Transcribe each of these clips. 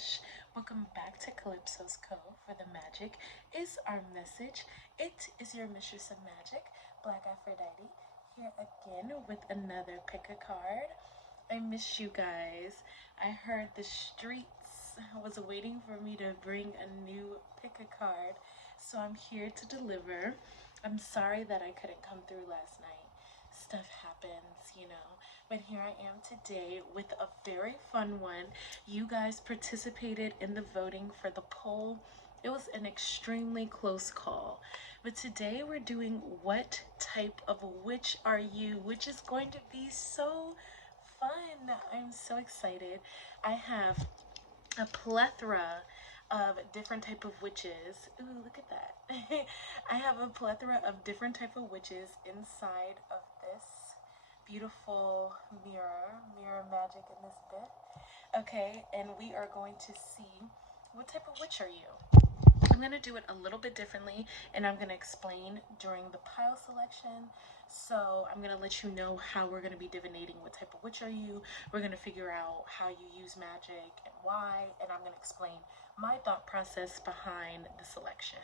Fish. Welcome back to Calypso's Cove, where the magic is our message. It is your mistress of magic, BlkAfroditee, here again with another pick a card. I miss you guys. I heard the streets was waiting for me to bring a new pick a card, so I'm here to deliver. I'm sorry that I couldn't come through last night. Stuff happens, you know. But here I am today with a very fun one. You guys participated in the voting for the poll. It was an extremely close call. But today we're doing What Type of Witch Are You? Which is going to be so fun. I'm so excited. I have a plethora of different type of witches. Ooh, look at that. I have a plethora of different type of witches inside of this beautiful mirror magic in this bit. Okay, and we are going to see what type of witch are you. I'm going to do it a little bit differently, and I'm going to explain during the pile selection. So I'm going to let you know how we're going to be divinating what type of witch are you. We're going to figure out how you use magic and why, and I'm going to explain my thought process behind the selection.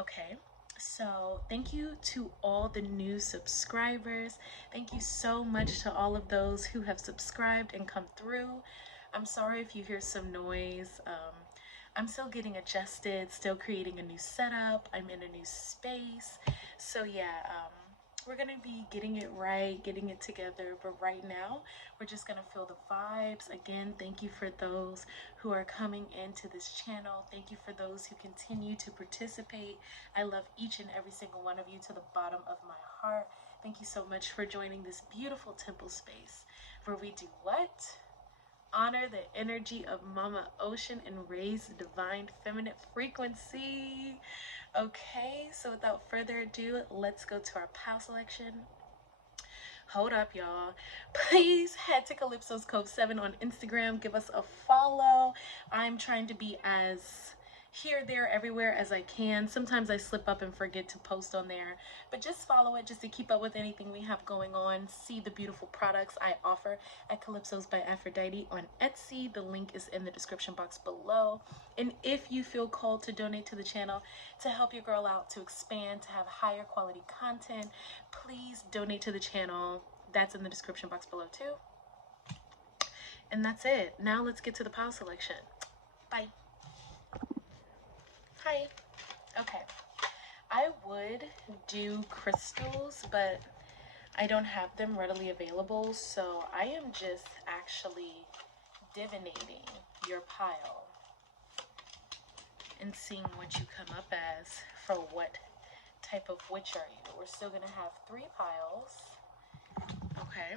Okay, so thank you to all the new subscribers. Thank you so much to all of those who have subscribed and come through. I'm sorry if you hear some noise. I'm still getting adjusted, still creating a new setup. I'm in a new space. So yeah, we're gonna be getting it right, getting it together. But right now, we're just gonna feel the vibes. Again, thank you for those who are coming into this channel. Thank you for those who continue to participate. I love each and every single one of you to the bottom of my heart. Thank you so much for joining this beautiful temple space where we do what? Honor the energy of Mama Ocean and raise the divine feminine frequency. Okay, so without further ado, let's go to our pile selection. Hold up, y'all. Please head to Calypso's Cove 7 on Instagram. Give us a follow. I'm trying to be as here, there, everywhere as I can. Sometimes I slip up and forget to post on there, but just follow it just to keep up with anything we have going on. See the beautiful products I offer at Calypso's by Aphrodite on Etsy. The link is in the description box below. And if you feel called to donate to the channel to help your girl out, to expand, to have higher quality content, please donate to the channel. That's in the description box below too. And that's it. Now let's get to the pile selection. Bye. Hi. Okay, I would do crystals, but I don't have them readily available, so I am just actually divinating your pile and seeing what you come up as for what type of witch are you. We're still gonna have 3 piles. Okay,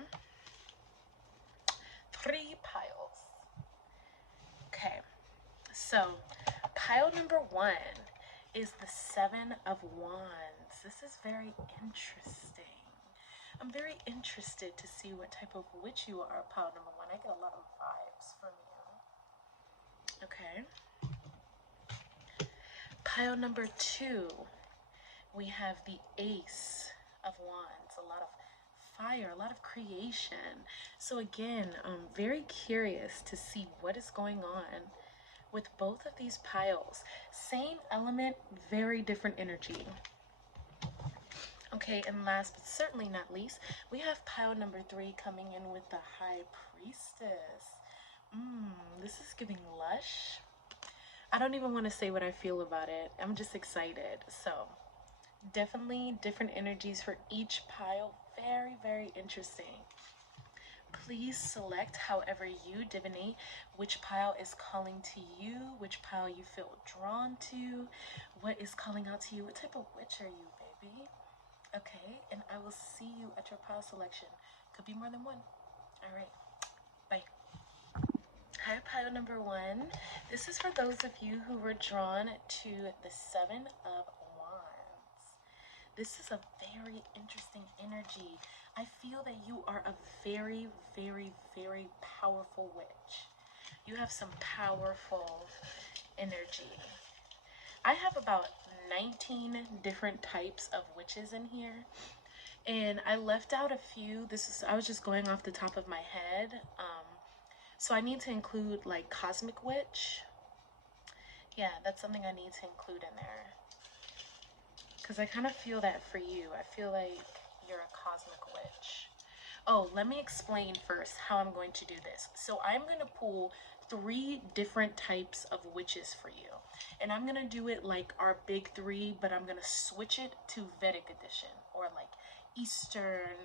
3 piles. Okay, so pile number 1 is the 7 of Wands. This is very interesting. I'm very interested to see what type of witch you are, pile number 1. I get a lot of vibes from you. Okay. Pile number 2, we have the Ace of Wands. A lot of fire, a lot of creation. So again, I'm very curious to see what is going on with both of these piles. Same element, very different energy. Okay, and last but certainly not least, we have pile number 3 coming in with the High Priestess. This is giving lush. I don't even want to say what I feel about it. I'm just excited. So definitely different energies for each pile. Very, very interesting. Please select however you divinate which pile is calling to you, which pile you feel drawn to, what is calling out to you, what type of witch are you, baby? Okay, and I will see you at your pile selection. Could be more than one. All right, bye. Hi, pile number 1. This is for those of you who were drawn to the 7 of Wands. This is a very interesting energy. I feel that you are a very, very, very powerful witch. You have some powerful energy. I have about 19 different types of witches in here, and I left out a few. I was just going off the top of my head. So I need to include like Cosmic Witch, Yeah, that's something I need to include in there. Because I kind of feel that for you. I feel like you're a cosmic witch. Oh, let me explain first how I'm going to do this. So I'm going to pull 3 different types of witches for you. And I'm going to do it like our big 3, but I'm going to switch it to Vedic edition, or like Eastern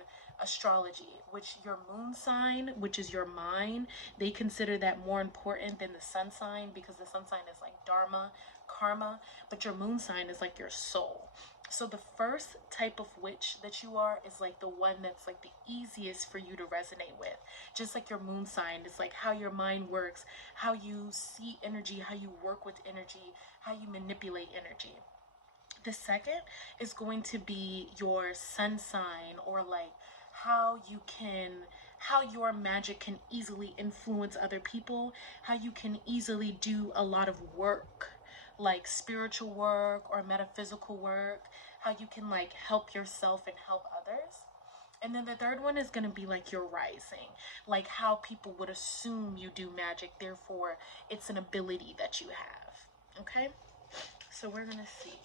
astrology, which your moon sign, which is your mind, they consider that more important than the sun sign, because the sun sign is like dharma, karma, but your moon sign is like your soul. So the first type of witch that you are is like the one that's like the easiest for you to resonate with. Just like your moon sign, it's like how your mind works, how you see energy, how you work with energy, how you manipulate energy. The second is going to be your sun sign, or like how your magic can easily influence other people, how you can easily do a lot of work, like spiritual work or metaphysical work, how you can like help yourself and help others. And then the third one is going to be like your rising, like how people would assume you do magic, therefore it's an ability that you have. Okay, so we're going to see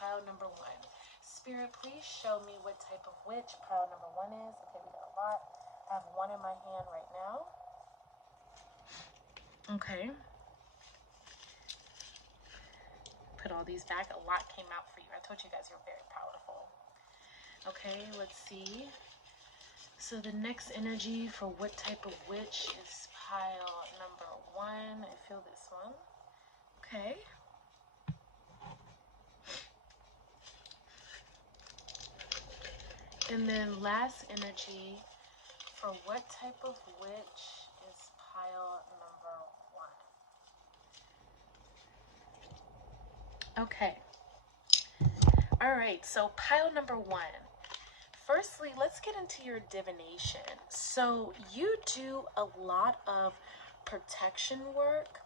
pile number 1. Spirit, please show me what type of witch pile number 1 is. Okay, we got a lot. I have 1 in my hand right now. Okay, put all these back. A lot came out for you. I told you guys you're very powerful. Okay, let's see. So the next energy for what type of witch is pile number 1. I feel this one. Okay. And then last energy for what type of witch is pile number 1. Okay. All right, so pile number 1. Firstly, let's get into your divination. So you do a lot of protection work.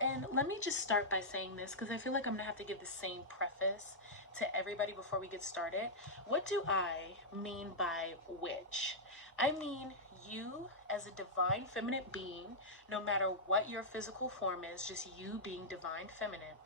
And let me just start by saying this, because I feel like I'm going to have to give the same preface to everybody before we get started. What do I mean by witch? I mean you as a divine feminine being, no matter what your physical form is, just you being divine feminine.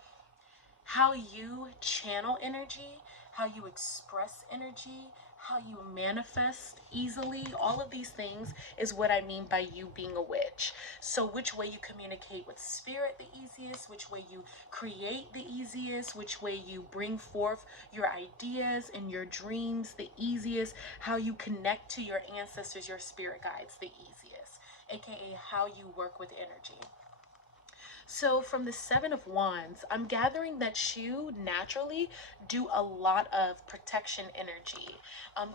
How you channel energy, how you express energy, how you manifest easily, all of these things is what I mean by you being a witch. So which way you communicate with spirit the easiest, which way you create the easiest, which way you bring forth your ideas and your dreams the easiest, how you connect to your ancestors, your spirit guides the easiest, aka how you work with energy. So from the 7 of Wands, I'm gathering that you naturally do a lot of protection energy.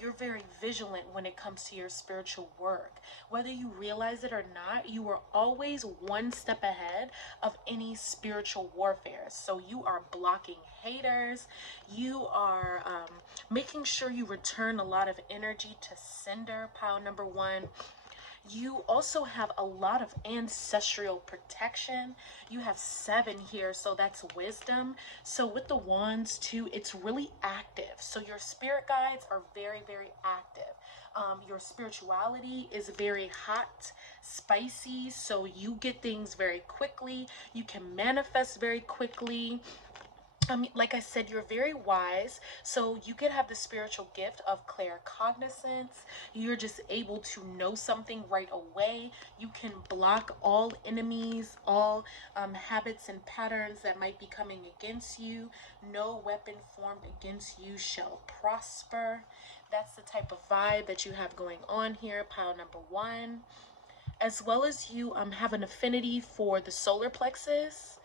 You're very vigilant when it comes to your spiritual work. Whether you realize it or not, you are always one step ahead of any spiritual warfare. So you are blocking haters. You are making sure you return a lot of energy to sender, pile number 1. You also have a lot of ancestral protection. You have 7 here, so that's wisdom. So with the wands too, it's really active. So your spirit guides are very, very active. Your spirituality is very hot, spicy, so you get things very quickly. You can manifest very quickly. Like I said, you're very wise, so you could have the spiritual gift of claircognizance. You're just able to know something right away. You can block all enemies, all habits and patterns that might be coming against you. No weapon formed against you shall prosper. That's the type of vibe that you have going on here, pile number 1. As well as you have an affinity for the solar plexus,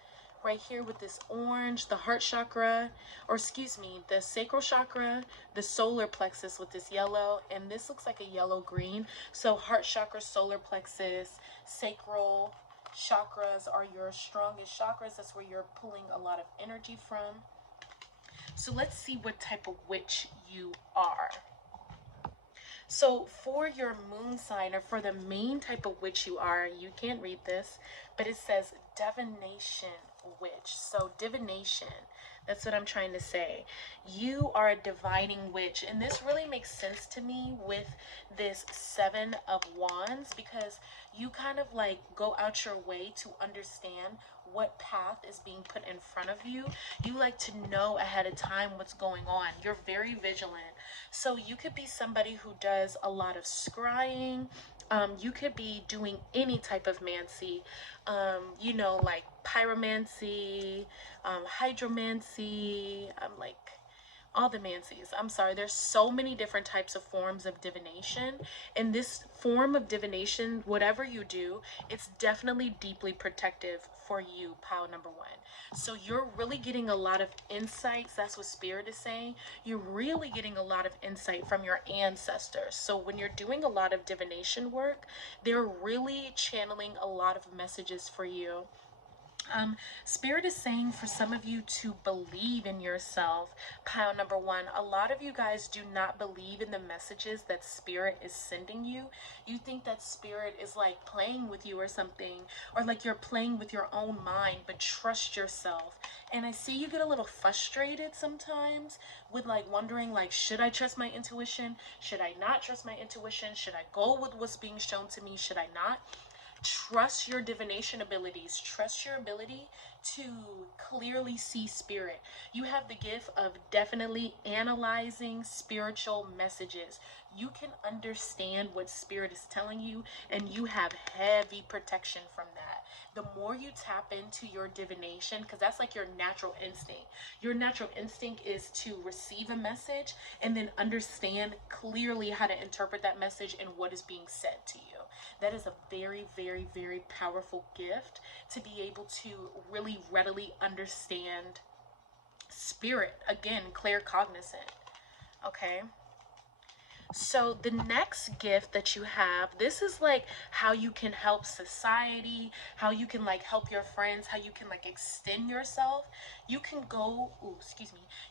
right here with this orange, the heart chakra, or excuse me, the sacral chakra, the solar plexus with this yellow, and this looks like a yellow green. So heart chakra, solar plexus, sacral chakras are your strongest chakras. That's where you're pulling a lot of energy from. So let's see what type of witch you are. So for your moon sign, or for the main type of witch you are, you can't read this, but it says divination witch. So divination, That's what I'm trying to say. You are a divining witch. And this really makes sense to me with this Seven of Wands, because you kind of like go out your way to understand what path is being put in front of you. You like to know ahead of time what's going on. You're very vigilant. So you could be somebody who does a lot of scrying. You could be doing any type of mancy, you know, like pyromancy, hydromancy, like all the mancies. I'm sorry, there's so many different types of forms of divination. And this form of divination, whatever you do, it's definitely deeply protective for you, pile number one. So you're really getting a lot of insights. That's what Spirit is saying. You're really getting a lot of insight from your ancestors. So when you're doing a lot of divination work, they're really channeling a lot of messages for you. Spirit is saying for some of you to believe in yourself. Pile number one, a lot of you guys do not believe in the messages that Spirit is sending you. You think that Spirit is like playing with you or something, or like you're playing with your own mind, but trust yourself. And I see you get a little frustrated sometimes with like wondering, like, should I trust my intuition? Should I not trust my intuition? Should I go with what's being shown to me? Should I not? Trust your divination abilities. Trust your ability to clearly see spirit. You have the gift of definitely analyzing spiritual messages. You can understand what spirit is telling you, and you have heavy protection from that. The more you tap into your divination, because that's like your natural instinct. Your natural instinct is to receive a message and then understand clearly how to interpret that message and what is being said to you. That is a very, very, very powerful gift, to be able to really readily understand spirit. Again, claircognizant. Okay. So the next gift that you have, this is like how you can help society, how you can like help your friends, how you can like extend yourself. You can go,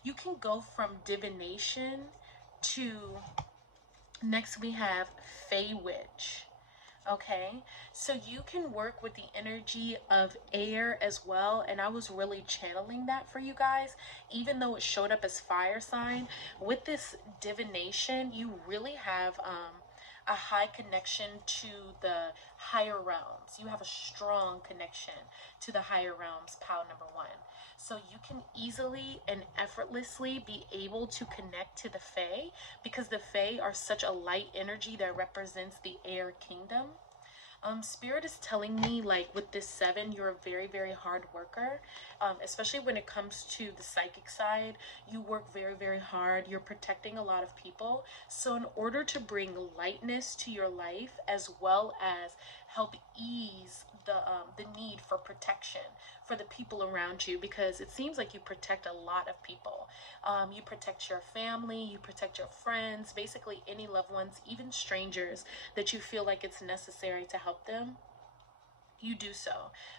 you can go from divination to, next we have Fey Witch. Okay, so you can work with the energy of air as well, and I was really channeling that for you guys, even though it showed up as fire sign. With this divination, you really have a high connection to the higher realms. You have a strong connection to the higher realms, pile number one. So you can easily and effortlessly be able to connect to the Fae, because the Fae are such a light energy that represents the air kingdom. Spirit is telling me, like, with this 7, you're a very, very hard worker, especially when it comes to the psychic side. You work very, very hard. You're protecting a lot of people. So in order to bring lightness to your life, as well as help ease the need for protection for the people around you, because it seems like you protect a lot of people. You protect your family, you protect your friends, basically any loved ones, even strangers that you feel like it's necessary to help them. You do so,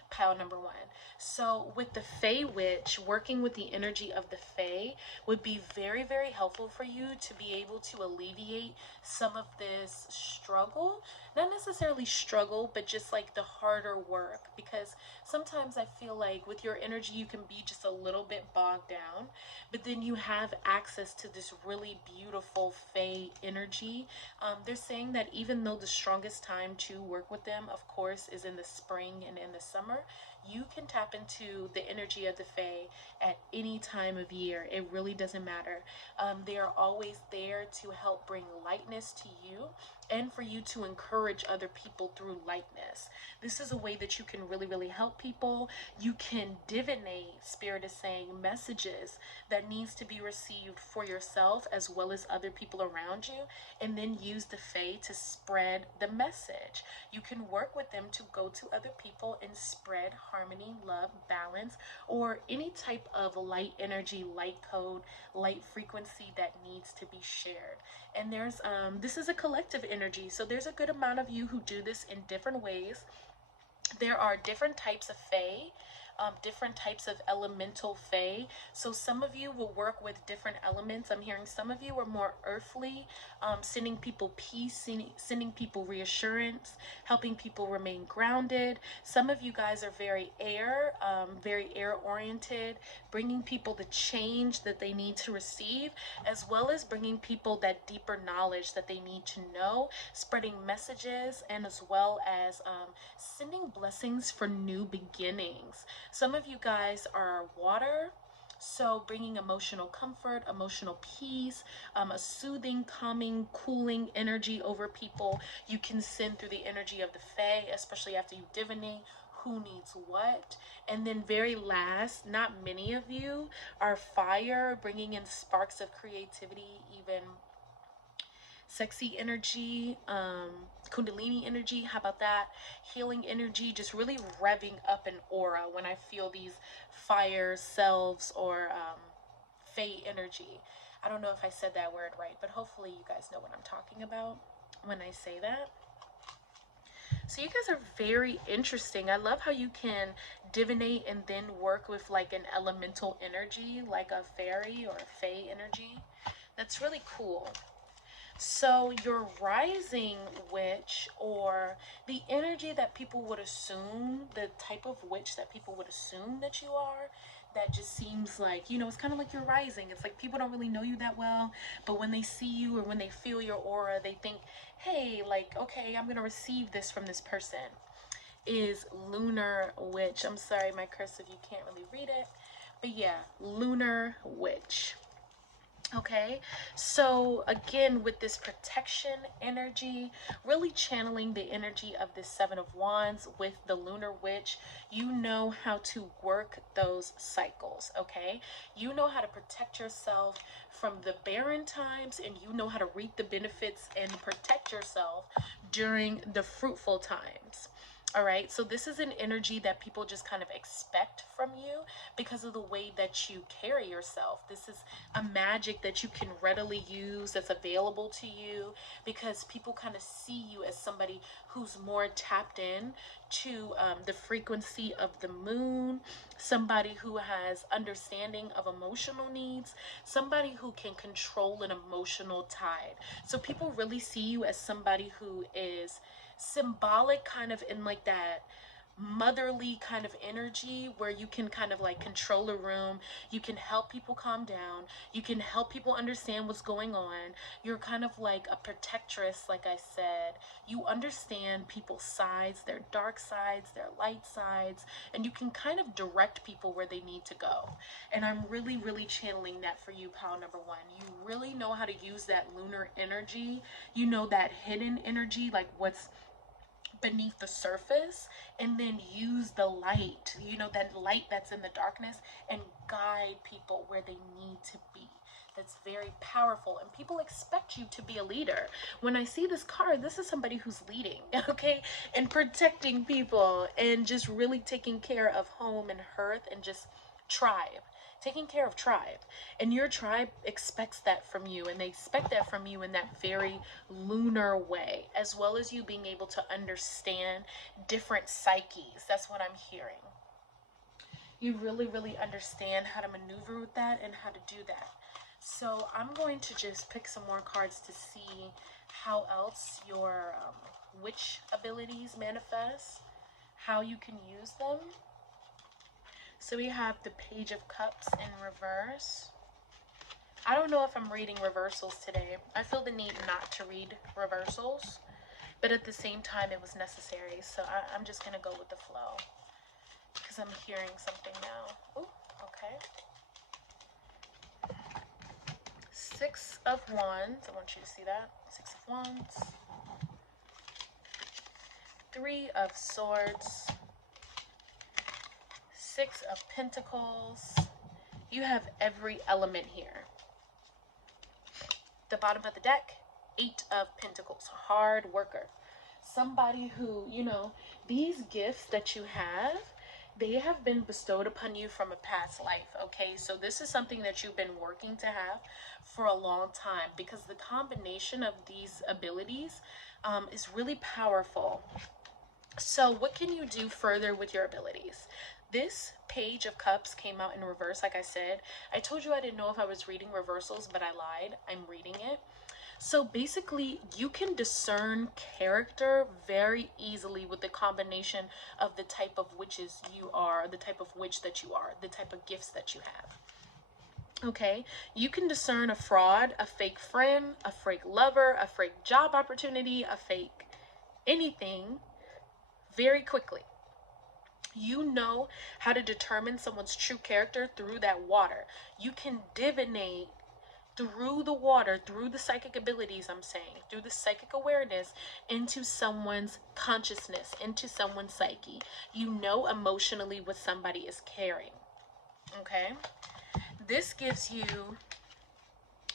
pile number one. So with the Fey Witch, working with the energy of the Fey would be very, very helpful for you to be able to alleviate some of this struggle. Not necessarily struggle, but just like the harder work, because sometimes I feel like with your energy you can be just a little bit bogged down, but then you have access to this really beautiful Fey energy. They're saying that even though the strongest time to work with them, of course, is in the spring and in the summer, you can tap into the energy of the Fae at any time of year. It really doesn't matter. They are always there to help bring lightness to you, and for you to encourage other people through lightness. This is a way that you can really, really help people. You can divinate, Spirit is saying, messages that needs to be received for yourself as well as other people around you, and then use the Fae to spread the message. You can work with them to go to other people and spread harmony, love, balance, or any type of light energy, light code, light frequency that needs to be shared. And there's this is a collective energy, so there's a good amount of you who do this in different ways. There are different types of Fae. different types of elemental fae. So some of you will work with different elements. I'm hearing some of you are more earthly, sending people peace, sending people reassurance, helping people remain grounded. Some of you guys are very air oriented, bringing people the change that they need to receive, as well as bringing people that deeper knowledge that they need to know, spreading messages, and as well as sending blessings for new beginnings. Some of you guys are water, so bringing emotional comfort, emotional peace, a soothing, calming, cooling energy over people. You can send through the energy of the fae, especially after you divinate who needs what. And then very last, not many of you are fire, bringing in sparks of creativity, even sexy energy, kundalini energy, how about that? Healing energy, just really revving up an aura when I feel these fire selves or fae energy. I don't know if I said that word right, but hopefully you guys know what I'm talking about when I say that. So you guys are very interesting. I love how you can divinate and then work with like an elemental energy, like a fairy or a fae energy. That's really cool. So your rising witch, or the energy that people would assume, the type of witch that people would assume that you are, that just seems like, you know, it's kind of like your rising. It's like people don't really know you that well, but when they see you or when they feel your aura, they think, hey, like, okay, I'm going to receive this from this person. Is lunar witch. I'm sorry, my cursive, you can't really read it. But yeah, lunar witch. Okay, so again, with this protection energy, really channeling the energy of the Seven of Wands with the lunar witch, you know how to work those cycles. Okay, you know how to protect yourself from the barren times, and you know how to reap the benefits and protect yourself during the fruitful times. All right, so this is an energy that people just kind of expect from you because of the way that you carry yourself. This is a magic that you can readily use, that's available to you, because people kind of see you as somebody who's more tapped in to the frequency of the moon, somebody who has understanding of emotional needs, somebody who can control an emotional tide. So people really see you as somebody who is symbolic, kind of in like that motherly kind of energy, where you can kind of like control a room, you can help people calm down, you can help people understand what's going on. You're kind of like a protectress, like I said. You understand people's sides, their dark sides, their light sides, and you can kind of direct people where they need to go. And I'm really channeling that for you, pal number one. You really know how to use that lunar energy. You know that hidden energy, like what's beneath the surface, and then use the light, you know, that light that's in the darkness, and guide people where they need to be. That's very powerful, and people expect you to be a leader. When I see this card, this is somebody who's leading, okay, and protecting people, and just really taking care of home and hearth, and just tribe, taking care of tribe. And your tribe expects that from you, and they expect that from you in that very lunar way, as well as you being able to understand different psyches. That's what I'm hearing. You really understand how to maneuver with that and how to do that. So I'm going to just pick some more cards to see how else your witch abilities manifest, how you can use them. So we have the Page of Cups in reverse. I don't know if I'm reading reversals today. I feel the need not to read reversals, but at the same time it was necessary. So I'm just going to go with the flow because I'm hearing something now. Ooh, okay. Six of Wands. I want you to see that. Six of Wands. Three of Swords. Six of Pentacles. You have every element here. The bottom of the deck, Eight of Pentacles. Hard worker. Somebody who, you know, these gifts that you have, they have been bestowed upon you from a past life, okay? So this is something that you've been working to have for a long time, because the combination of these abilities is really powerful. So what can you do further with your abilities? This Page of Cups came out in reverse, like I said. I told you I didn't know if I was reading reversals, but I lied. I'm reading it. So basically, you can discern character very easily with the combination of the type of witches you are, the type of witch that you are, the type of gifts that you have. Okay, you can discern a fraud, a fake friend, a fake lover, a fake job opportunity, a fake anything very quickly. You know how to determine someone's true character through that water. You can divinate through the water, through the psychic abilities, I'm saying, through the psychic awareness into someone's consciousness, into someone's psyche. You know emotionally what somebody is carrying. Okay? This gives you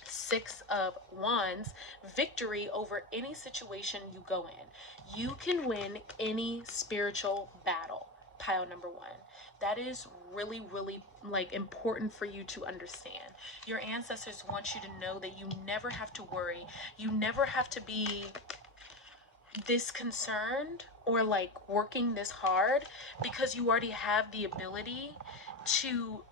Six of Wands, victory over any situation you go in. You can win any spiritual battle. Pile number one. That is really, really like important for you to understand. Your ancestors want you to know that you never have to worry. You never have to be this concerned or like working this hard, because you already have the ability to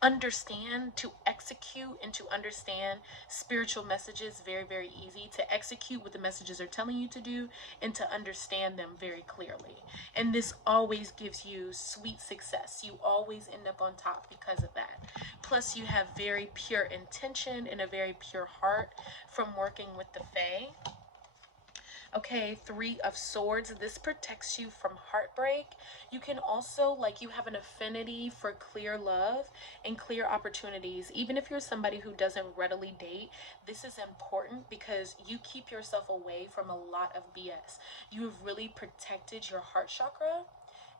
understand, to execute, and to understand spiritual messages very, very easy, to execute what the messages are telling you to do, and to understand them very clearly. And this always gives you sweet success. You always end up on top because of that. Plus, you have very pure intention and a very pure heart from working with the Fae. Okay, Three of Swords. This protects you from heartbreak. You can also, like, you have an affinity for clear love and clear opportunities. Even if you're somebody who doesn't readily date, this is important because you keep yourself away from a lot of BS. You have really protected your heart chakra,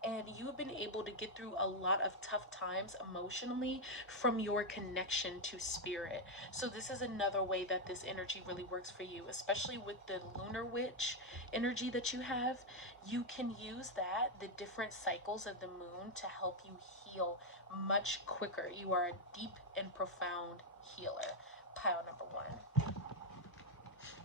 and you've been able to get through a lot of tough times emotionally from your connection to spirit. So this is another way that this energy really works for you, especially with the lunar witch energy that you have. You can use that, the different cycles of the moon, to help you heal much quicker. You are a deep and profound healer. Pile number one.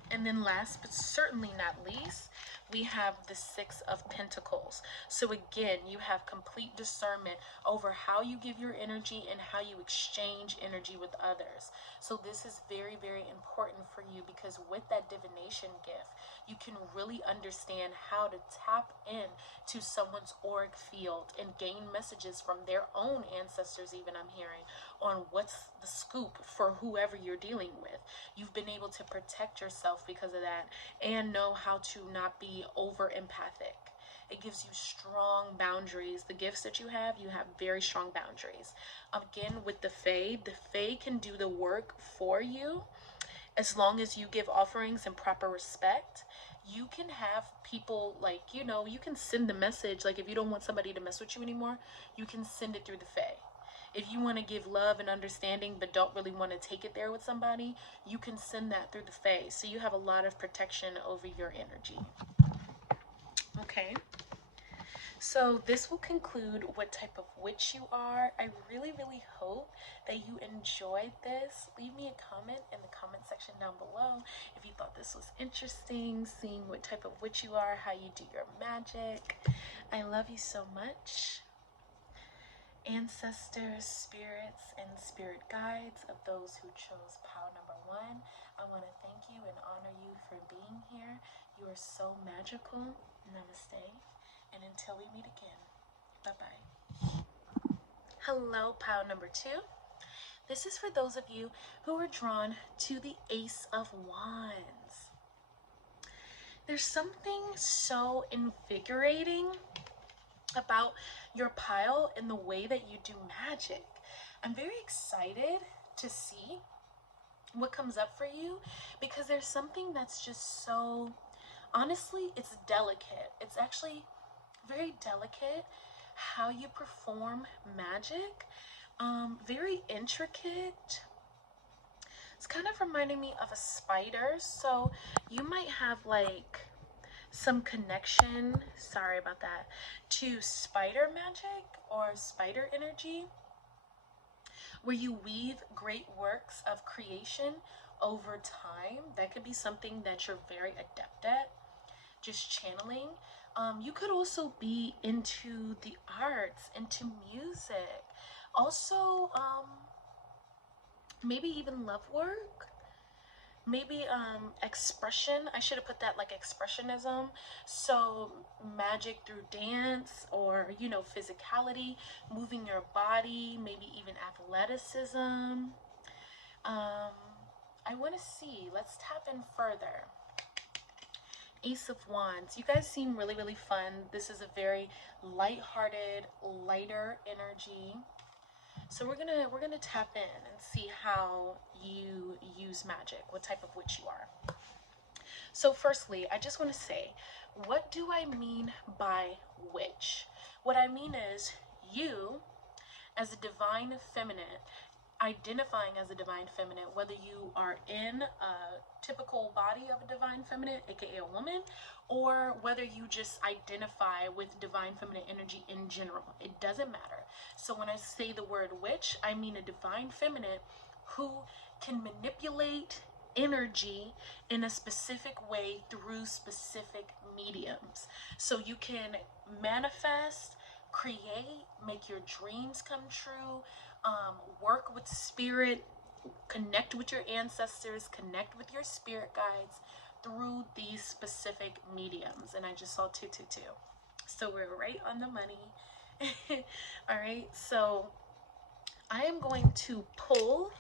And then last but certainly not least, we have the Six of Pentacles. So again, you have complete discernment over how you give your energy and how you exchange energy with others. So this is very, very important for you, because with that divination gift, you can really understand how to tap in to someone's auric field and gain messages from their own ancestors, even, I'm hearing, on what's the scoop for whoever you're dealing with. You've been able to protect yourself because of that, and know how to not be over empathic. It gives you strong boundaries. The gifts that you have very strong boundaries. Again, with the Fae can do the work for you as long as you give offerings and proper respect. You can have people, like, you know, you can send the message, like, if you don't want somebody to mess with you anymore, you can send it through the Fae. If you want to give love and understanding but don't really want to take it there with somebody, you can send that through the Fae. So you have a lot of protection over your energy. Okay. So this will conclude what type of witch you are. I really, really hope that you enjoyed this. Leave me a comment in the comment section down below if you thought this was interesting, seeing what type of witch you are, how you do your magic. I love you so much. Ancestors, spirits, and spirit guides of those who chose pile number one, I want to thank you and honor you for being here. You are so magical. Namaste. And until we meet again, bye-bye. Hello, pile number two. This is for those of you who are drawn to the Ace of Wands. There's something so invigorating about your pile and the way that you do magic. I'm very excited to see what comes up for you, because there's something that's just so, honestly, it's delicate. It's actually very delicate how you perform magic. Very intricate. It's kind of reminding me of a spider. So you might have like some connection, sorry about that, to spider magic or spider energy, where you weave great works of creation over time. That could be something that you're very adept at, just channeling. You could also be into the arts, into music, also maybe even love work, maybe expression. I should have put that, like expressionism. So magic through dance, or you know, physicality, moving your body, maybe even athleticism. I want to see, let's tap in further. Ace of Wands. You guys seem really, really fun. This is a very light-hearted, lighter energy. So we're gonna tap in and see how you use magic, what type of witch you are. So firstly, I just want to say, what do I mean by witch? What I mean is, you as a divine feminine, identifying as a divine feminine, whether you are in a typical body of a divine feminine, aka a woman, or whether you just identify with divine feminine energy in general, it doesn't matter. So when I say the word witch, I mean a divine feminine who can manipulate energy in a specific way through specific mediums. So you can manifest, create, make your dreams come true, work with spirit, connect with your ancestors, connect with your spirit guides through these specific mediums. And I just saw 222, so we're right on the money. All right, so I am going to pull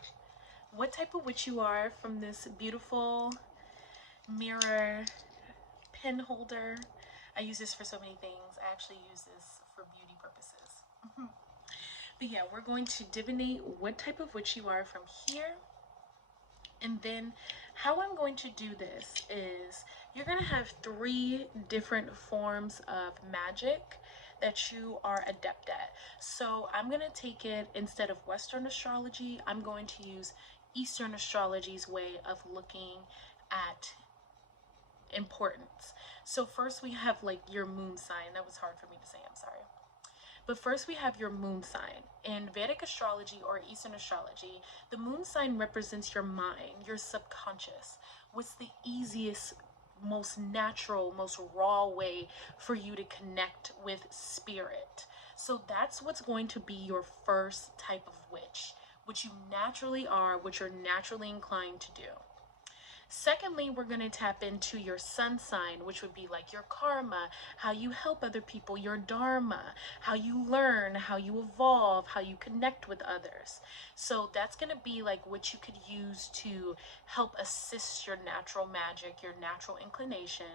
what type of witch you are from this beautiful mirror pen holder. I use this for so many things. I actually use this for beauty purposes. But yeah, we're going to divinate what type of witch you are from here. And then how I'm going to do this is, you're going to have 3 different forms of magic that you are adept at. So I'm going to take it, instead of Western astrology, I'm going to use Eastern astrology's way of looking at importance. So first we have like your moon sign. That was hard for me to say, I'm sorry. But first we have your moon sign. In Vedic astrology or Eastern astrology, the moon sign represents your mind, your subconscious. What's the easiest, most natural, most raw way for you to connect with spirit? So that's what's going to be your first type of witch, which you naturally are, which you're naturally inclined to do. Secondly, we're going to tap into your sun sign, which would be like your karma, how you help other people, your dharma, how you learn, how you evolve, how you connect with others. So that's going to be like what you could use to help assist your natural magic, your natural inclination.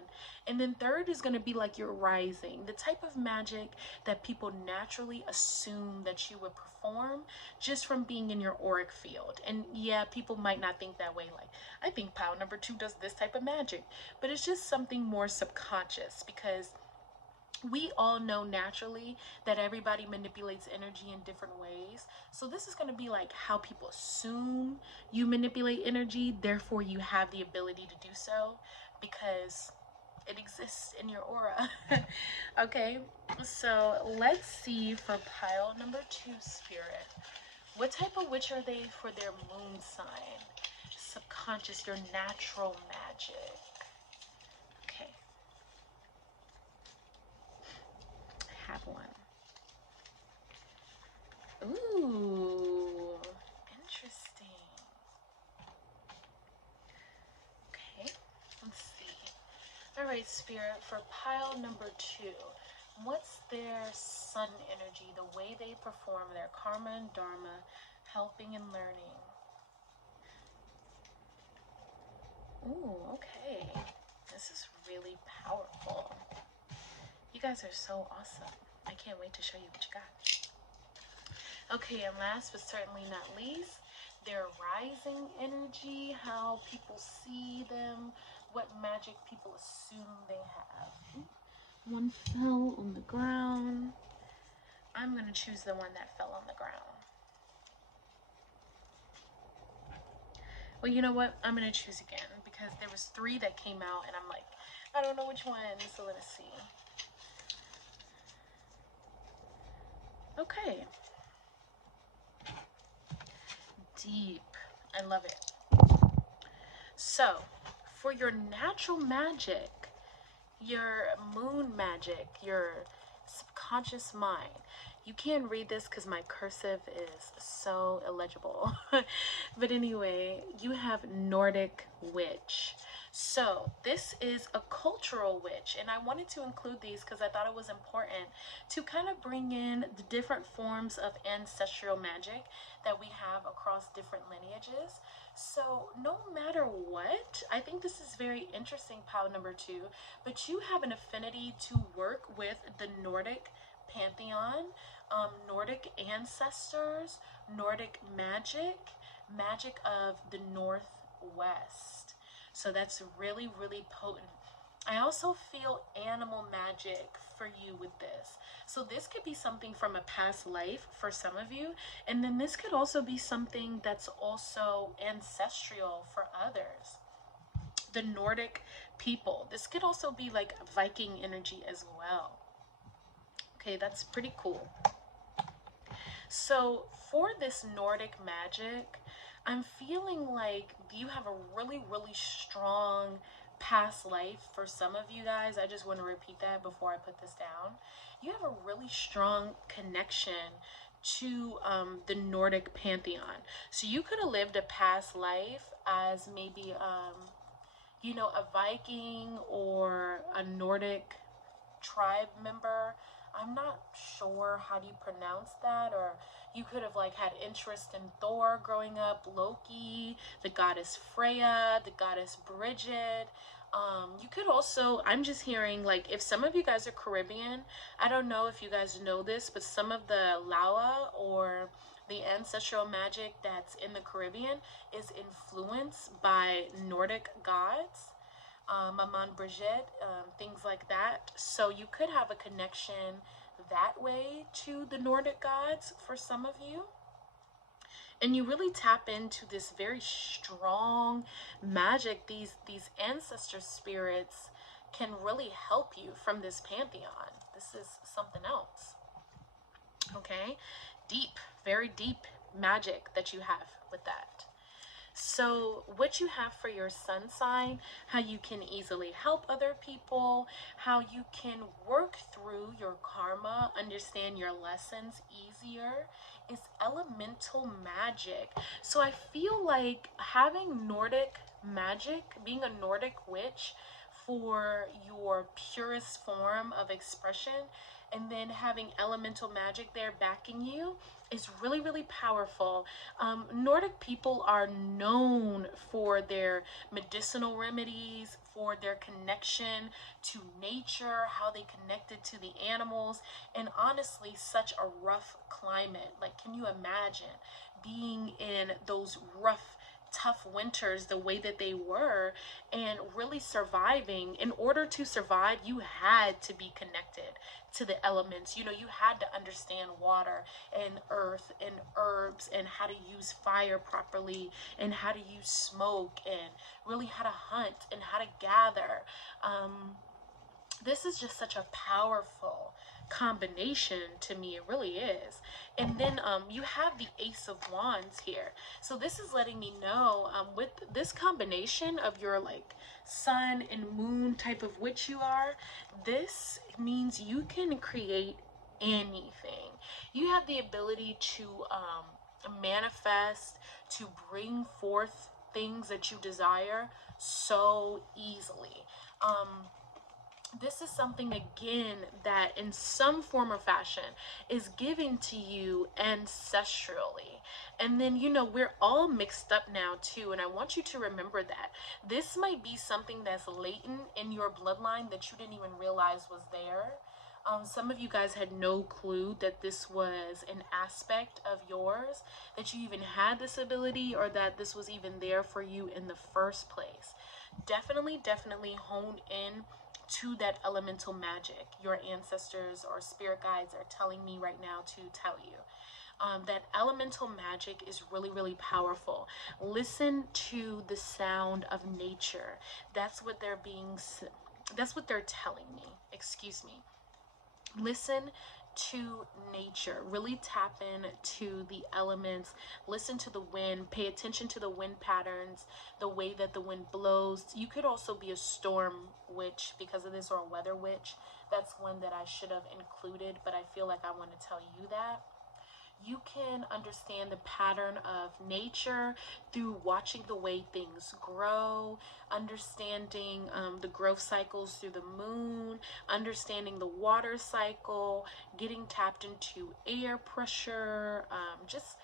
And then third is going to be like your rising, the type of magic that people naturally assume that you would perform just from being in your auric field. And yeah, people might not think that way, like, I think pile number 2 does this type of magic, but it's just something more subconscious, because we all know naturally that everybody manipulates energy in different ways. So this is going to be like how people assume you manipulate energy, therefore you have the ability to do so because it exists in your aura. Okay, so let's see for pile number 2, spirit. What type of witch are they for their moon sign? Subconscious, your natural magic. Okay. I have one. Ooh, interesting. Okay, let's see. All right, spirit, for pile number 2, what's their sun energy, the way they perform their karma and dharma, helping and learning? Ooh, okay. This is really powerful. You guys are so awesome. I can't wait to show you what you got. Okay, and last but certainly not least, their rising energy, how people see them, what magic people assume they have. One fell on the ground. I'm going to choose the one that fell on the ground. Well, you know what? I'm going to choose again because there was 3 that came out and I'm like, I don't know which one, so let us see. Okay. Deep. I love it. So, for your natural magic, your moon magic, your subconscious mind. You can't read this because my cursive is so illegible. But anyway, you have Nordic witch. So this is a cultural witch, and I wanted to include these because I thought it was important to kind of bring in the different forms of ancestral magic that we have across different lineages. So no matter what, I think this is very interesting, pile number 2, but you have an affinity to work with the Nordic pantheon, Nordic ancestors, Nordic magic, magic of the Northwest. So that's really, really potent. I also feel animal magic for you with this. So this could be something from a past life for some of you, and then this could also be something that's also ancestral for others. The Nordic people. This could also be like Viking energy as well. Okay, that's pretty cool. So for this Nordic magic, I'm feeling like you have a really, really strong past life for some of you guys. I just want to repeat that before I put this down. You have a really strong connection to the Nordic pantheon. So you could have lived a past life as maybe, you know, a Viking or a Nordic tribe member. I'm not sure how do you pronounce that, or you could have like had interest in Thor growing up, Loki, the goddess Freya, the goddess Bridget. You could also, I'm just hearing like if some of you guys are Caribbean, I don't know if you guys know this, but some of the Lawa or the ancestral magic that's in the Caribbean is influenced by Nordic gods. Maman Brigitte, things like that. So you could have a connection that way to the Nordic gods for some of you. And you really tap into this very strong magic. These ancestor spirits can really help you from this pantheon. This is something else. Okay? Deep, very deep magic that you have with that. So what you have for your sun sign, how you can easily help other people, how you can work through your karma, understand your lessons easier, is elemental magic. So I feel like having Nordic magic, being a Nordic witch for your purest form of expression, and then having elemental magic there backing you is really, really powerful. Nordic people are known for their medicinal remedies, for their connection to nature, how they connected to the animals, and honestly, such a rough climate. Like, can you imagine being in those rough, tough winters the way that they were and really surviving? In order to survive, you had to be connected to the elements. You know, you had to understand water and earth and herbs and how to use fire properly and how to use smoke and really how to hunt and how to gather. This is just such a powerful combination to me. It really is. And then you have the Ace of Wands here. So this is letting me know with this combination of your like sun and moon type of witch you are, this means you can create anything. You have the ability to manifest, to bring forth things that you desire so easily. This is something again that in some form or fashion is given to you ancestrally. And then, you know, we're all mixed up now too, and I want you to remember that this might be something that's latent in your bloodline that you didn't even realize was there. Some of you guys had no clue that this was an aspect of yours, that you even had this ability, or that this was even there for you in the first place. Definitely hone in to that elemental magic your ancestors or spirit guides are telling me right now to tell you. That elemental magic is really, really powerful. Listen to the sound of nature. That's what they're telling me. Excuse me. Listen to nature. Really tap in to the elements, listen to the wind, pay attention to the wind patterns, the way that the wind blows. You could also be a storm witch because of this, or a weather witch. That's one that I should have included, but I feel like I want to tell you that. You can understand the pattern of nature through watching the way things grow, understanding the growth cycles through the moon, understanding the water cycle, getting tapped into air pressure, just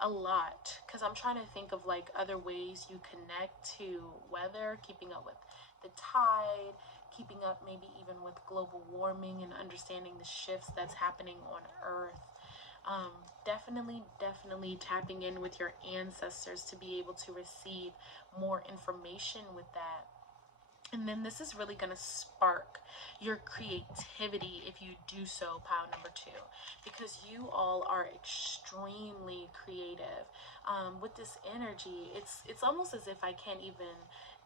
a lot. Because I'm trying to think of like other ways you connect to weather, keeping up with the tide, keeping up maybe even with global warming and understanding the shifts that's happening on Earth. Definitely tapping in with your ancestors to be able to receive more information with that. And then this is really going to spark your creativity if you do so, pile number 2, because you all are extremely creative. With this energy, it's almost as if I can't even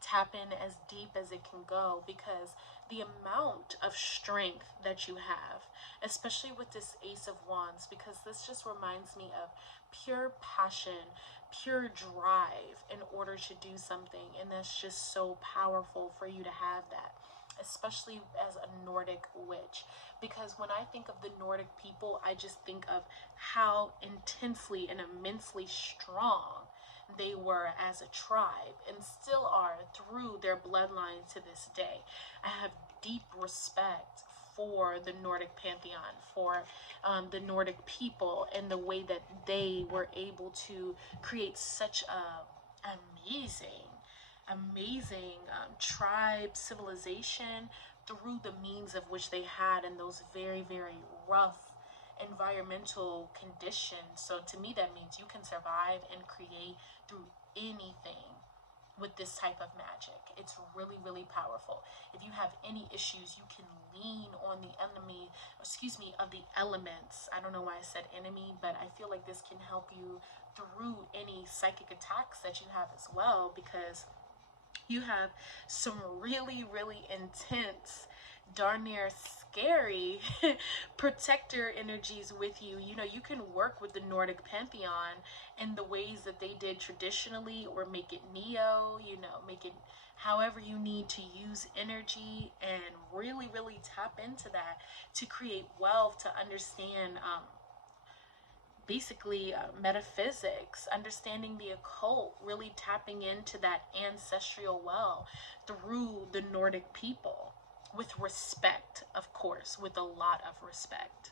tap in as deep as it can go, because the amount of strength that you have, especially with this Ace of Wands, because this just reminds me of pure passion, pure drive in order to do something. And that's just so powerful for you to have that, especially as a Nordic witch, because when I think of the Nordic people, I just think of how intensely and immensely strong they were as a tribe, and still are through their bloodline to this day. I have deep respect for the Nordic pantheon, for the Nordic people, and the way that they were able to create such a amazing tribe civilization through the means of which they had in those very, very rough environmental conditions. So to me, that means you can survive and create through anything with this type of magic. It's really, really powerful. If you have any issues, you can lean on the enemy, of the elements. I don't know why I said enemy, but I feel like this can help you through any psychic attacks that you have as well, because you have some really, really intense, darn near scary protector energies with you. You know, you can work with the Nordic pantheon in the ways that they did traditionally, or make it neo, you know, make it however you need to use energy, and really, really tap into that to create wealth, to understand basically metaphysics, understanding the occult, really tapping into that ancestral well through the Nordic people, with respect, of course, with a lot of respect.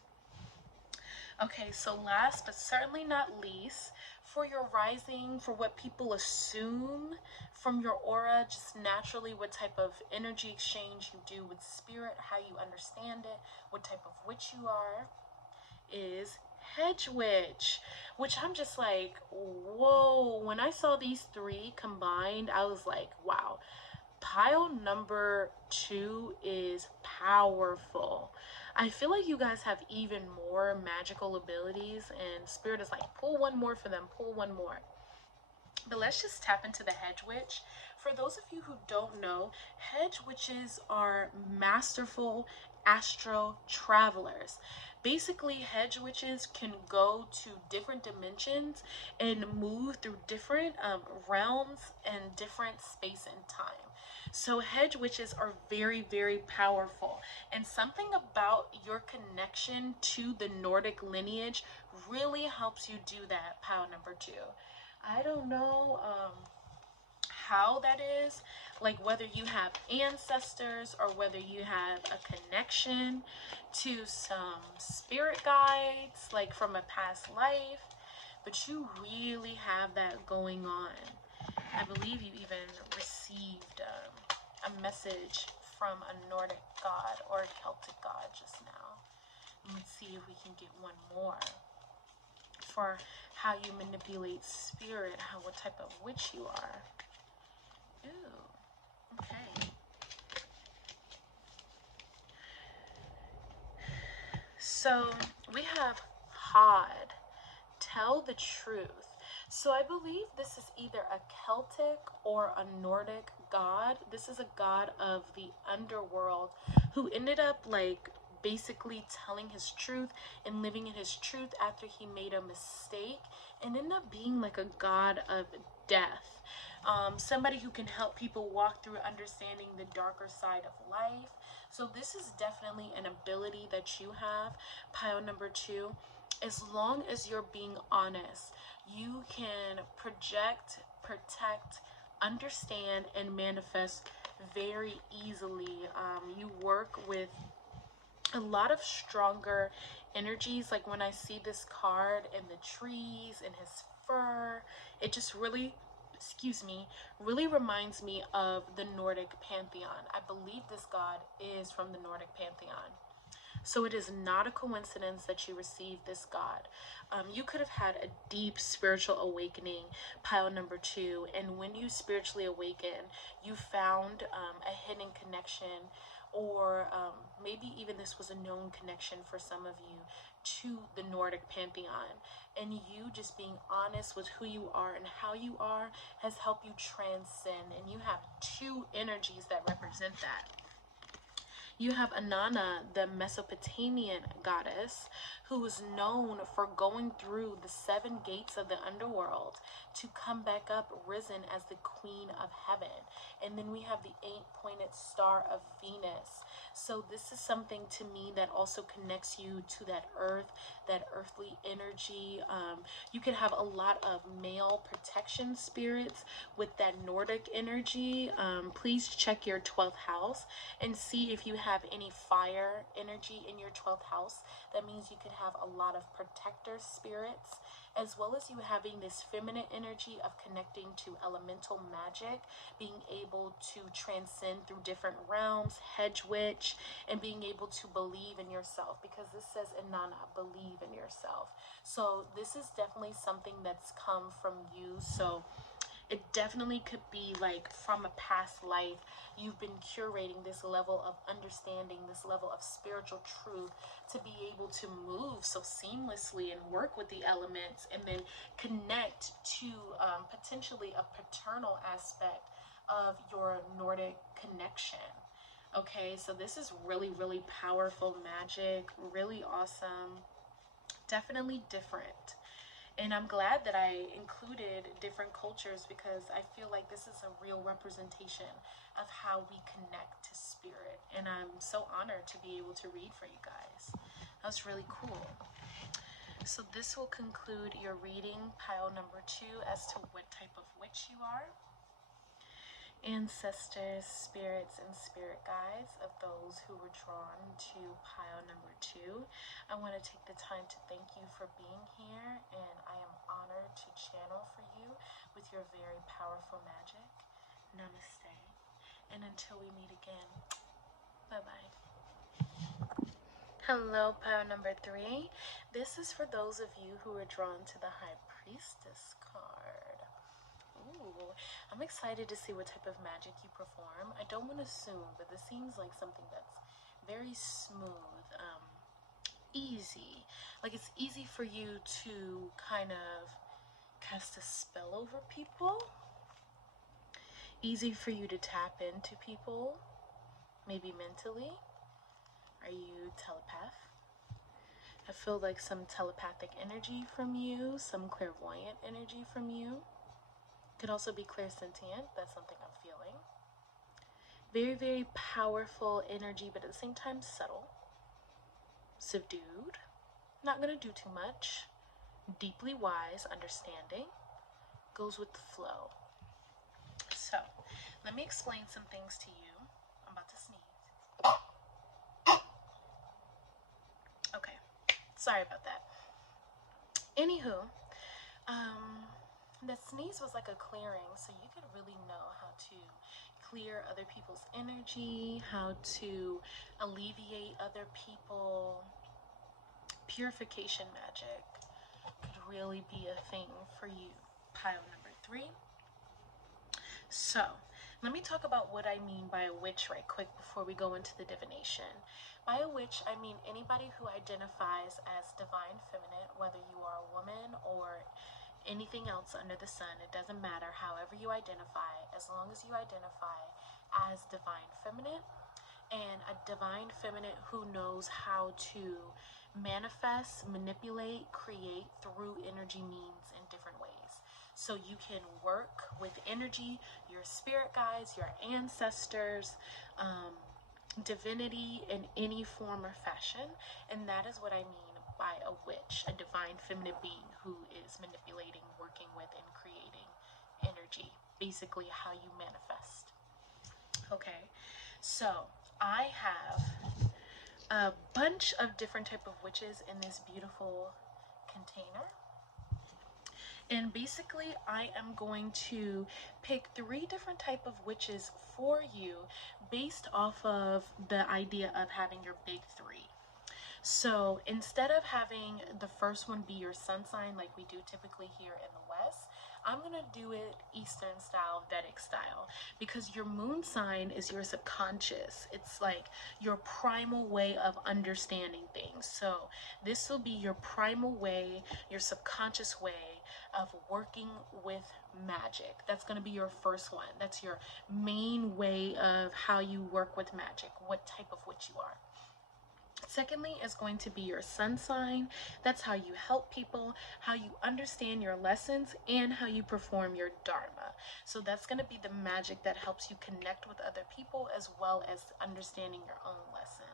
Okay, so last but certainly not least, for your rising, for what people assume from your aura, just naturally what type of energy exchange you do with spirit, how you understand it, what type of witch you are, is hedge witch, which I'm just like, whoa. When I saw these 3 combined, I was like, wow. Pile number 2 is powerful. I feel like you guys have even more magical abilities, and spirit is like, pull one more for them, pull one more. But let's just tap into the hedge witch. For those of you who don't know, hedge witches are masterful astral travelers. Basically, hedge witches can go to different dimensions and move through different realms and different space and time. So hedge witches are very, very powerful, and something about your connection to the Nordic lineage really helps you do that, pile number 2. I don't know how that is, like whether you have ancestors or whether you have a connection to some spirit guides, like from a past life, but you really have that going on. I believe you even received a message from a Nordic god or a Celtic god just now. Let's see if we can get one more for how you manipulate spirit, what type of witch you are. Ooh, okay. So we have Hod, tell the truth. So I believe this is either a Celtic or a Nordic god. This is a god of the underworld who ended up like basically telling his truth and living in his truth after he made a mistake, and ended up being like a god of death. Somebody who can help people walk through understanding the darker side of life. So this is definitely an ability that you have, pile number 2. As long as you're being honest, you can project, protect, understand, and manifest very easily. You work with a lot of stronger energies. Like when I see this card and the trees and his fur, it just really, excuse me, really reminds me of the Nordic pantheon. I believe this god is from the Nordic pantheon. So it is not a coincidence that you received this god. You could have had a deep spiritual awakening, pile number 2, and when you spiritually awaken, you found a hidden connection, or maybe even this was a known connection for some of you to the Nordic pantheon, and you just being honest with who you are and how you are has helped you transcend. And you have 2 energies that represent that. You have Inanna, the Mesopotamian goddess, who is known for going through the 7 gates of the underworld to come back up risen as the queen of heaven. And then we have the 8-pointed star of Venus. So this is something to me that also connects you to that earth, that earthly energy. You can have a lot of male protection spirits with that Nordic energy. Please check your 12th house and see if you have any fire energy in your 12th house. That means you could have a lot of protector spirits, as well as you having this feminine energy of connecting to elemental magic, being able to transcend through different realms, hedge witch, and being able to believe in yourself, because this says Inanna, believe in yourself. So this is definitely something that's come from you. So it definitely could be like from a past life, you've been curating this level of understanding, this level of spiritual truth, to be able to move so seamlessly and work with the elements, and then connect to potentially a paternal aspect of your Nordic connection. Okay, so this is really, really powerful magic, really awesome, definitely different. And I'm glad that I included different cultures, because I feel like this is a real representation of how we connect to spirit. And I'm so honored to be able to read for you guys. That was really cool. So this will conclude your reading, pile number 2, as to what type of witch you are. Ancestors, spirits, and spirit guides of those who were drawn to pile number 2, I want to take the time to thank you for being here, and I am honored to channel for you with your very powerful magic. Namaste, and until we meet again, bye-bye. Hello, pile number 3. This is for those of you who are drawn to the High Priestess card. Ooh, I'm excited to see what type of magic you perform. I don't want to assume, but this seems like something that's very smooth, easy. Like it's easy for you to kind of cast a spell over people. Easy for you to tap into people, maybe mentally. Are you telepath? I feel like some telepathic energy from you, some clairvoyant energy from you. Could also be clairsentient. That's something I'm feeling. Very, very powerful energy, but at the same time subtle. Subdued. Not going to do too much. Deeply wise, understanding. Goes with the flow. So, let me explain some things to you. I'm about to sneeze. Okay. Sorry about that. Anywho, the sneeze was like a clearing, so you could really know how to clear other people's energy, how to alleviate other people. Purification magic could really be a thing for you, pile number 3. So, let me talk about what I mean by a witch right quick before we go into the divination. By a witch, I mean anybody who identifies as divine feminine, whether you are a woman or anything else under the sun. It doesn't matter, however you identify, as long as you identify as divine feminine. and a divine feminine who knows how to manifest, manipulate, create through energy means in different ways. So you can work with energy, your spirit guides, your ancestors, divinity in any form or fashion. And that is what I mean by a witch, a divine feminine being who is manipulating, working with, and creating energy. Basically how you manifest. Okay, so I have a bunch of different type of witches in this beautiful container. And basically I am going to pick 3 different type of witches for you based off of the idea of having your big 3. So instead of having the first one be your sun sign like we do typically here in the West, I'm going to do it Eastern style, Vedic style, because your moon sign is your subconscious. It's like your primal way of understanding things. So this will be your primal way, your subconscious way of working with magic. That's going to be your first one. That's your main way of how you work with magic, what type of witch you are. Secondly is going to be your sun sign. That's how you help people, how you understand your lessons, and how you perform your dharma. So that's going to be the magic that helps you connect with other people as well as understanding your own lessons.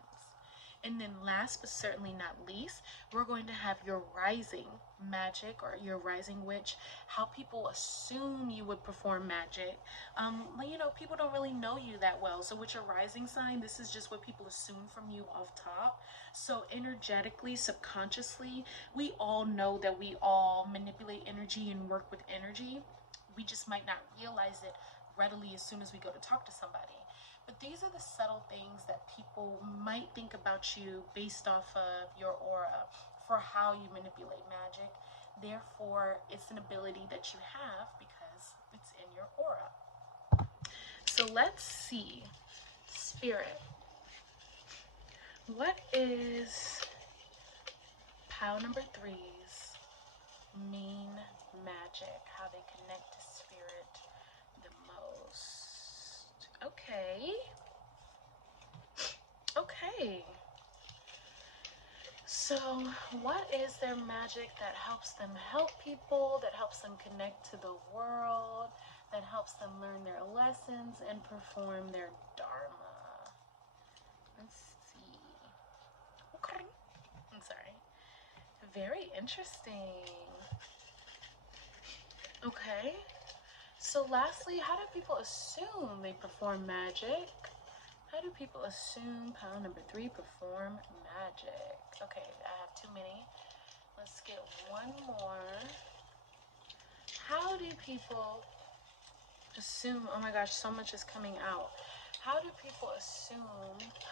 And then last but certainly not least, we're going to have your rising magic or your rising witch, how people assume you would perform magic. You know, people don't really know you that well. So with your rising sign, this is just what people assume from you off top. So energetically, subconsciously, we all know that we all manipulate energy and work with energy. We just might not realize it readily as soon as we go to talk to somebody. But these are the subtle things that people might think about you based off of your aura for how you manipulate magic. Therefore, it's an ability that you have because it's in your aura. So let's see. Spirit. What is pile number 3's main magic? How they connect to spirit the most. Okay. Okay. So what is their magic that helps them help people, that helps them connect to the world, that helps them learn their lessons and perform their dharma? Let's see. Okay. I'm sorry. Very interesting. Okay. So lastly, how do people assume they perform magic? How do people assume pile number 3 perform magic? Okay, I have too many. Let's get one more. How do people assume, oh my gosh, so much is coming out. How do people assume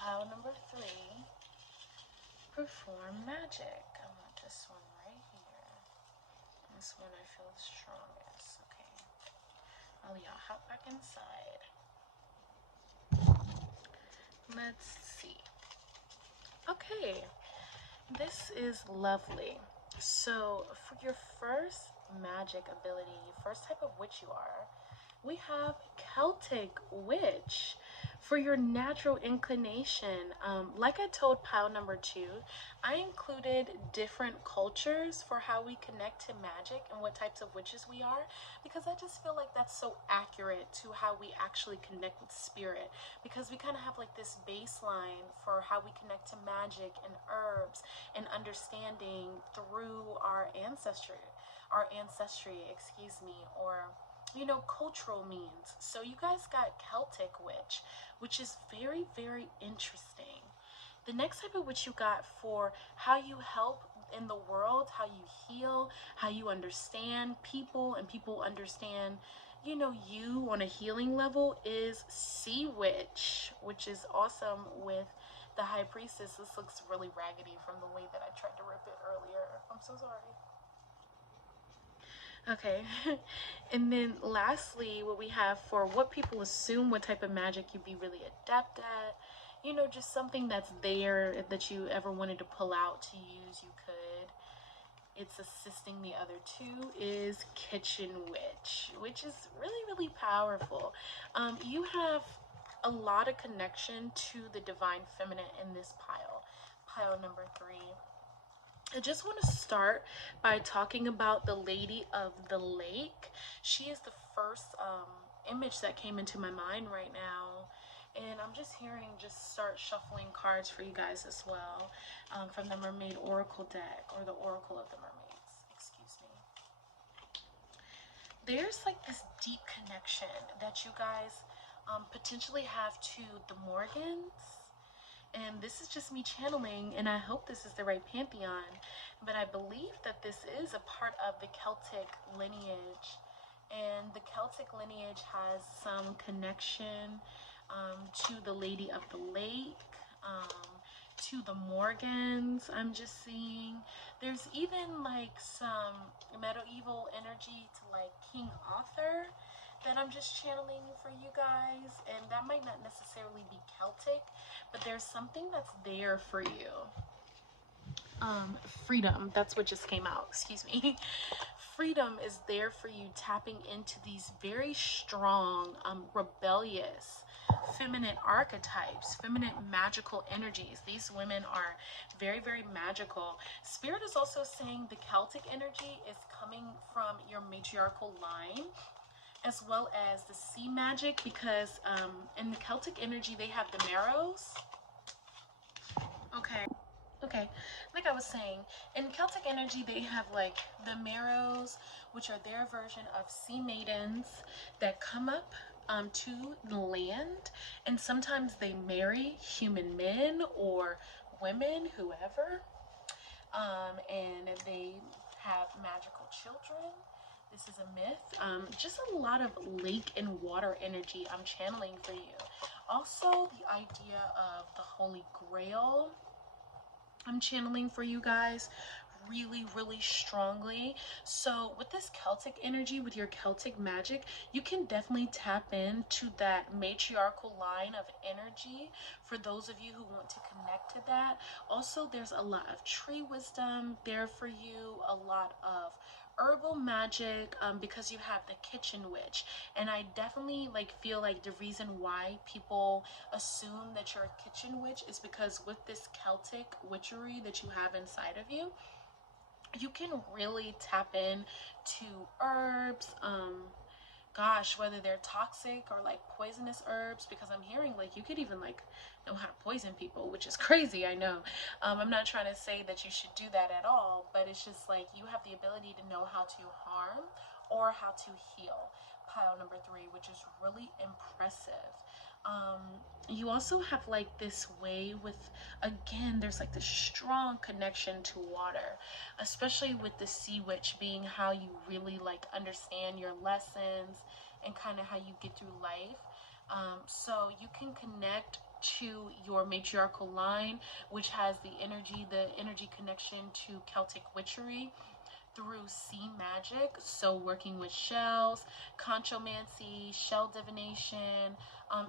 pile number 3 perform magic? I want this one right here. This one I feel the strongest. Okay. Oh, y'all hop back inside. Let's see. Okay, this is lovely. So for your first magic ability, first type of witch you are, we have Celtic witch. For your natural inclination, like I told pile number 2, I included different cultures for how we connect to magic and what types of witches we are, because I just feel like that's so accurate to how we actually connect with spirit, because we kind of have like this baseline for how we connect to magic and herbs and understanding through our ancestry, or you know, cultural means. So you guys got Celtic witch, which is very, very interesting. The next type of witch you got for how you help in the world, how you heal, how you understand people and people understand, you know, you on a healing level, is Sea Witch, which is awesome with the High Priestess. This looks really raggedy from the way that I tried to rip it earlier. I'm so sorry. Okay, and then lastly, what we have for what people assume what type of magic you'd be really adept at, you know, just something that's there that you ever wanted to pull out to use, you could. It's assisting the other 2 is Kitchen Witch, which is really, really powerful. You have a lot of connection to the divine feminine in this pile. Pile number 3. I just want to start by talking about the Lady of the Lake. She is the first image that came into my mind right now. And I'm just hearing, just start shuffling cards for you guys as well, from the Mermaid Oracle deck, or the Oracle of the Mermaids, excuse me. There's like this deep connection that you guys potentially have to the Morgans. And this is just me channeling, and I hope this is the right pantheon, but I believe that this is a part of the Celtic lineage, and the Celtic lineage has some connection to the Lady of the Lake, to the Morgans. I'm just seeing there's even like some medieval energy to like King Arthur that I'm just channeling for you guys, and that might not necessarily be Celtic, but there's something that's there for you. Freedom, that's what just came out, excuse me. Freedom is there for you, tapping into these very strong, rebellious, feminine archetypes, feminine magical energies. These women are very, very magical. Spirit is also saying the Celtic energy is coming from your matriarchal line, as well as the sea magic, because in the Celtic energy they have the marrows. Okay, like I was saying, in Celtic energy they have like the marrows, which are their version of sea maidens that come up to the land, and sometimes they marry human men or women, whoever, and they have magical children. This is a myth. Just a lot of lake and water energy I'm channeling for you. Also, the idea of the Holy Grail I'm channeling for you guys really, really strongly. So with this Celtic energy, with your Celtic magic, you can definitely tap into that matriarchal line of energy for those of you who want to connect to that. Also, there's a lot of tree wisdom there for you, a lot of herbal magic, because you have the kitchen witch, and I definitely like feel like the reason why people assume that you're a kitchen witch is because with this Celtic witchery that you have inside of you, you can really tap in to herbs, gosh, whether they're toxic or like poisonous herbs, because I'm hearing like you could even like know how to poison people, which is crazy, I know. I'm not trying to say that you should do that at all, but it's just like you have the ability to know how to harm or how to heal. Pile number 3, which is really impressive. You also have like this way with, again, there's like this strong connection to water, especially with the sea witch being how you really like understand your lessons and kind of how you get through life. So you can connect to your matriarchal line, which has the energy connection to Celtic witchery through sea magic, so working with shells, conchomancy, shell divination,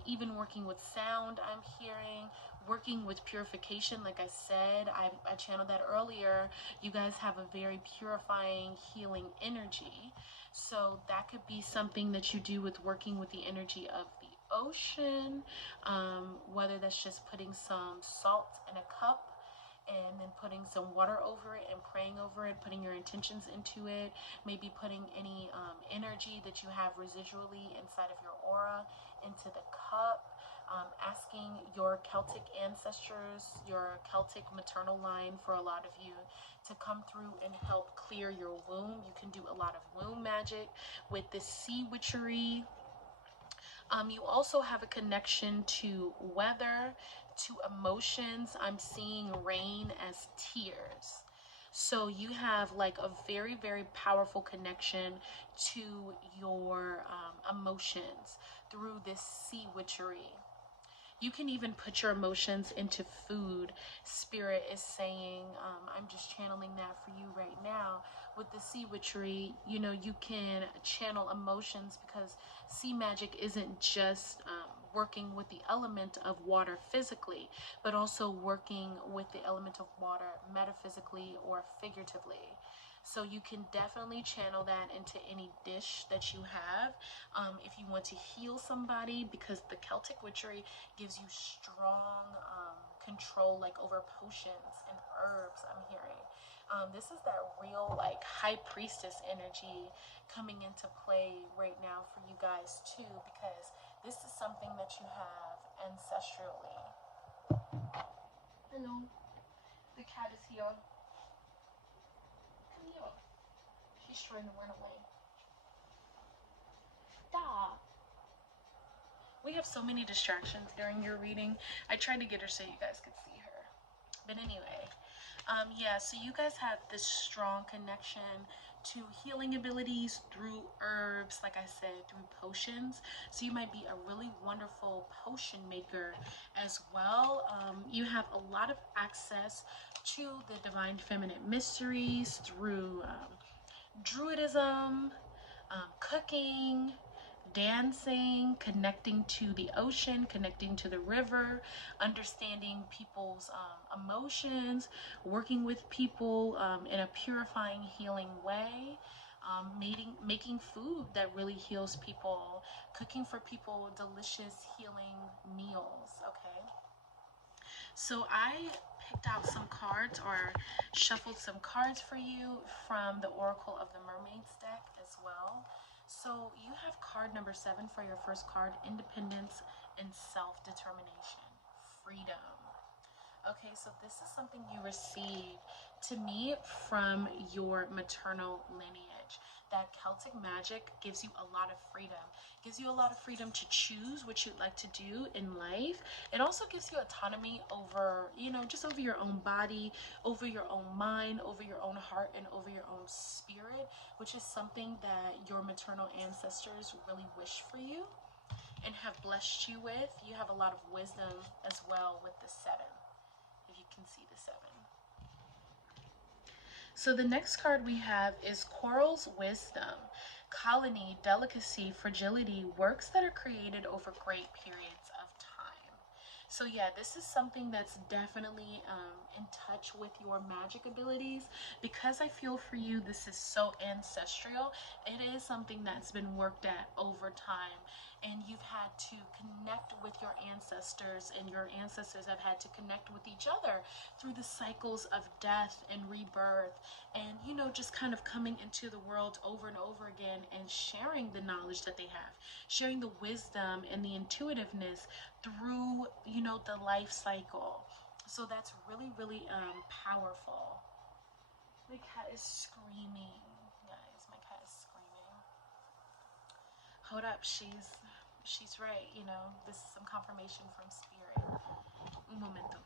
even working with sound, I'm hearing, working with purification. Like I said, I channeled that earlier. You guys have a very purifying, healing energy, so that could be something that you do with working with the energy of the ocean, whether that's just putting some salt in a cup and then putting some water over it and praying over it, putting your intentions into it, maybe putting any energy that you have residually inside of your aura into the cup, asking your Celtic ancestors, your Celtic maternal line, for a lot of you to come through and help clear your womb. You can do a lot of womb magic with this sea witchery. You also have a connection to weather, to emotions. I'm seeing rain as tears. So you have like a very, very powerful connection to your emotions through this sea witchery. You can even put your emotions into food. Spirit is saying, I'm just channeling that for you right now. With the sea witchery, you know, you can channel emotions, because sea magic isn't just working with the element of water physically, but also working with the element of water metaphysically or figuratively. So you can definitely channel that into any dish that you have. If you want to heal somebody, because the Celtic witchery gives you strong control, like over potions and herbs, I'm hearing. This is that real like high priestess energy coming into play right now for you guys too, because this is something that you have ancestrally. Hello, the cat is here. Come here. She's trying to run away. Stop. We have so many distractions during your reading. I tried to get her so you guys could see her. But anyway, yeah, so you guys have this strong connection to healing abilities through herbs, like I said, through potions. So you might be a really wonderful potion maker as well. You have a lot of access to the divine feminine mysteries through druidism, cooking, dancing, connecting to the ocean, connecting to the river, understanding people's emotions, working with people in a purifying, healing way, making food that really heals people, cooking for people delicious, healing meals, okay? So I picked out some cards, or shuffled some cards for you from the Oracle of the Mermaids deck as well. So you have card number 7 for your first card: independence and self-determination, freedom. Okay, so this is something you received to me from your maternal lineage. That Celtic magic gives you a lot of freedom. Gives you a lot of freedom to choose what you'd like to do in life. It also gives you autonomy over, you know, just over your own body, over your own mind, over your own heart, and over your own spirit, which is something that your maternal ancestors really wish for you and have blessed you with. You have a lot of wisdom as well with the 7. If you can see the 7. So the next card we have is Coral's Wisdom. Colony, delicacy, fragility, works that are created over great periods of time. So yeah, this is something that's definitely in touch with your magic abilities, because I feel for you this is so ancestral. It is something that's been worked at over time, and you've had to connect with your ancestors, and your ancestors have had to connect with each other through the cycles of death and rebirth, and, you know, just kind of coming into the world over and over again and sharing the knowledge that they have, sharing the wisdom and the intuitiveness through, you know, the life cycle. So that's really, really powerful. My cat is screaming, guys. My cat is screaming. Hold up, she's right, you know. This is some confirmation from spirit. Un momento.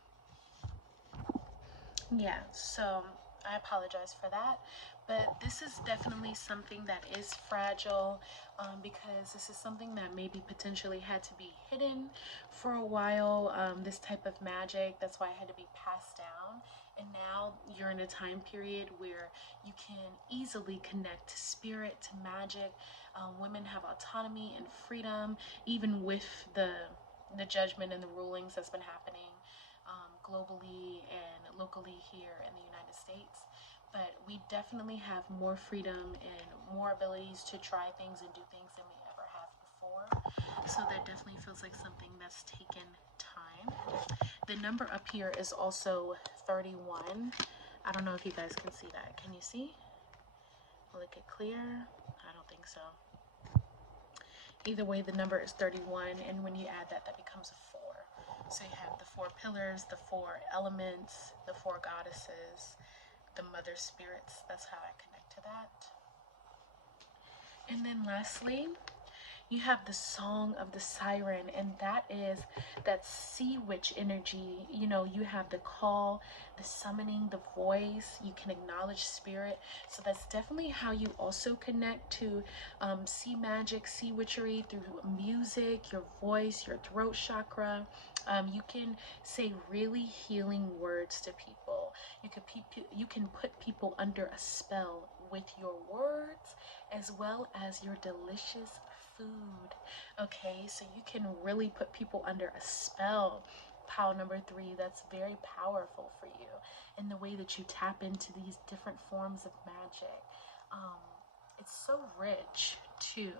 Yeah, so I apologize for that, but this is definitely something that is fragile, because this is something that maybe potentially had to be hidden for a while, this type of magic. That's why it had to be passed down. And now you're in a time period where you can easily connect to spirit, to magic. Women have autonomy and freedom, even with the judgment and the rulings that's been happening globally and locally here in the United States. But we definitely have more freedom and more abilities to try things and do things than we ever have before. So that definitely feels like something that's taken time. The number up here is also 31. I don't know if you guys can see that. Can you see? Will it get clear? I don't think so. Either way, the number is 31, and when you add that, that becomes a 4. So you have the 4 pillars, the 4 elements, the 4 goddesses, the mother spirits. That's how I connect to that. And then lastly, you have the Song of the Siren, and that is that sea witch energy. You know, you have the call, the summoning, the voice. You can acknowledge spirit. So that's definitely how you also connect to sea magic, sea witchery, through music, your voice, your throat chakra. You can say really healing words to people. You can put people under a spell with your words, as well as your delicious food. Okay, so you can really put people under a spell, pile number 3 that's very powerful for you, in the way that you tap into these different forms of magic. It's so rich too.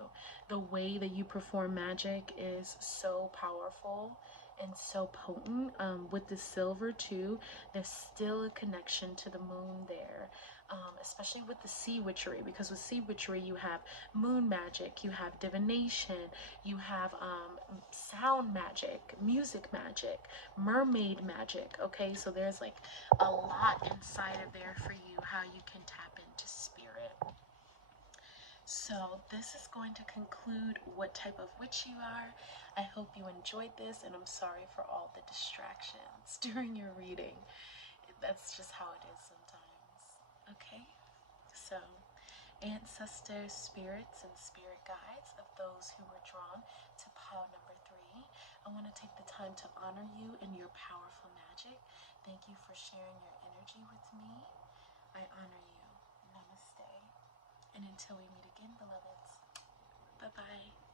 The way that you perform magic is so powerful and so potent. With the silver too, there's still a connection to the moon there, especially with the sea witchery, because with sea witchery you have moon magic, you have divination, you have sound magic, music magic, mermaid magic. Okay, so there's like a lot inside of there for you, how you can tap into spirit. So this is going to conclude what type of witch you are. I hope you enjoyed this, and I'm sorry for all the distractions during your reading. That's just how it is sometimes. Okay, so ancestors, spirits, and spirit guides of those who were drawn to pile number 3, I want to take the time to honor you in your powerful magic. Thank you for sharing your energy with me. I honor you. Namaste. And until we meet again, beloveds, bye-bye.